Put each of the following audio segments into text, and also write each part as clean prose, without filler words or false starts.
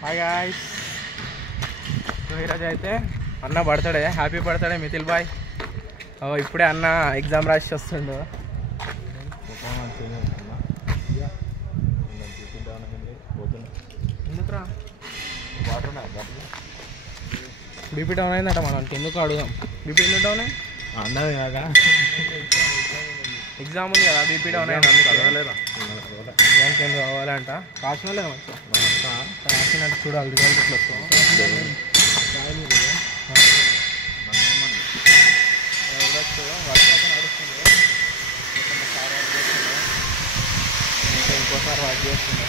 Hi guys. So ఈరోజు అయితే అన్న birthday. Happy birthday Mithil boy. ఇప్పుడే అన్న ఎగ్జామ్ రాసి వస్తుండు. ఎందుకురా బీపీ డౌన్ అయిందట. మనకి ఎందుకు అడుగుదాం. బీపీ ఎందుకు డౌన్ అయింది అన్నది కాక ఎగ్జామ్ ఉంది కదా, బీపీ డౌన్ అయింది. అందుకు చదవలేదా? ఎగ్జామ్కి ఎందుకు కావాలంట. రాసిన లేదా మంచిగా రాసినట్టు చూడాలి. రిజల్ట్ ఎట్లా వస్తాం. వర్క్ నడుస్తుంది. ఇంకోసారి వర్క్ చేస్తుంది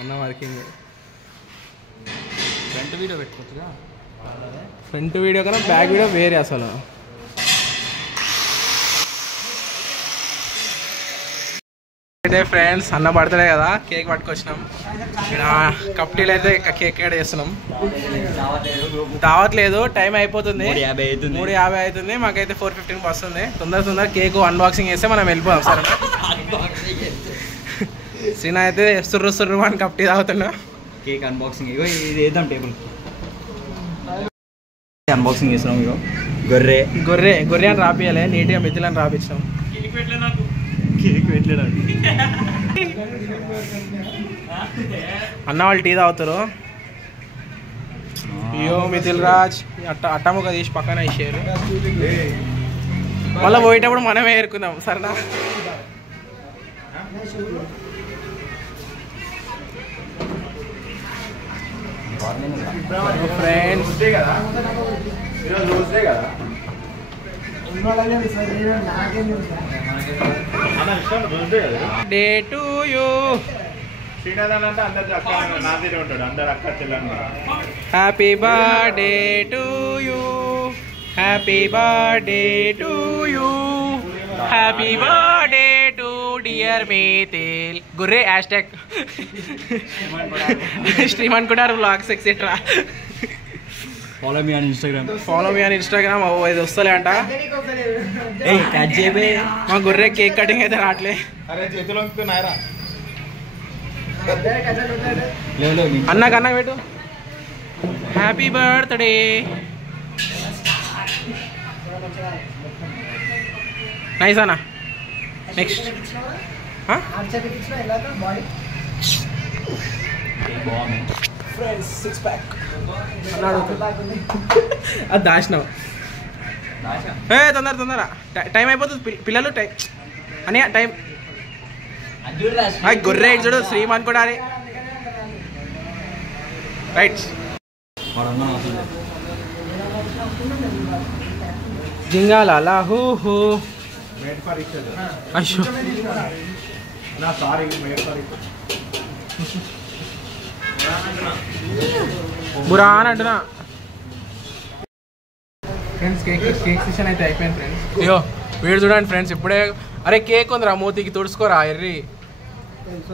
అన్న. వర్కింగ్ ఫ్రంట్ వీడియో పెట్టుకోవచ్చుగా. ఫ్రంట్ వీడియో కన్నా బ్యాక్ వీడియో వేరే అసలు. అయితే ఫ్రెండ్స్ అన్న బర్త్డే కదా, కేక్ పట్టుకొచ్చినాం. ఇక్కడ కప్టీలు అయితే కేక్ యాడ్ చేస్తున్నాం. దావట్లేదు, టైం అయిపోతుంది. 3:50 అవుతుంది. మాకైతే 4:15 వస్తుంది. తొందర కేక్ అన్బాక్సింగ్ చేస్తే మనం వెళ్ళిపోదాం. సరే సీనా అయితే సుర్రు అని కప్టీ తాగుతున్నా. కేక్ అన్బాక్సింగ్ ఇది వేద్దాం. టేబుల్ అన్బాక్సింగ్ చేస్తున్నాం. ఇగో గొర్రె అని రాపియాలి. నీట్గా మిథిల్ అని రాపించాం. అన్న వాళ్ళు టీ తాగుతారు. అయ్యో మిథిల్ రాజ్ అట్టముక తీసి పక్కన వేసారు. మళ్ళీ పోయేటప్పుడు మనమే ఏరుకుందాం. సరేనా friends. Day to you. Happy birthday to you. Happy birthday to you. Happy birthday to dear Mithil. గుర్రే హ్యాష్ట్యాగ్ శ్రీమన్ కూడా vlogs etcetera. Follow me on Instagram. ఇది వస్తలే అంట. మా గొర్రె కేక్ కటింగ్ అయితే రావట్లే. అన్న పెట్టు. Happy birthday. నైస్ అన్న. నెక్స్ట్ అది దాచినావు. తొందర టైం అయిపోతుంది. పిల్లలు టైం అని టైం. గొర్రె చూడు శ్రీమాన్ కూడా అని. రైట్ జింగాల హూ హూ. అయ్యో బురా అని అంటున్నా. ఫ్రెండ్స్ కేక్ సెషన్ అయితే అయిపోయింది ఫ్రెండ్స్. అయ్యో వీడు చూడండి ఫ్రెండ్స్. ఇప్పుడే అరే కేక్ ఉందిరా, మూతికి తుడుచుకోరా. ఎర్రి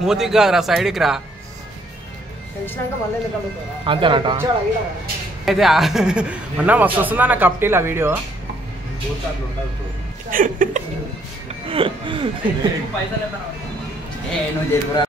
మూతికి కాదురా, సైడ్కి రా. అంతేనట. అయితే అన్న మస్తు వస్తుందా నా కప్టీలా వీడియో.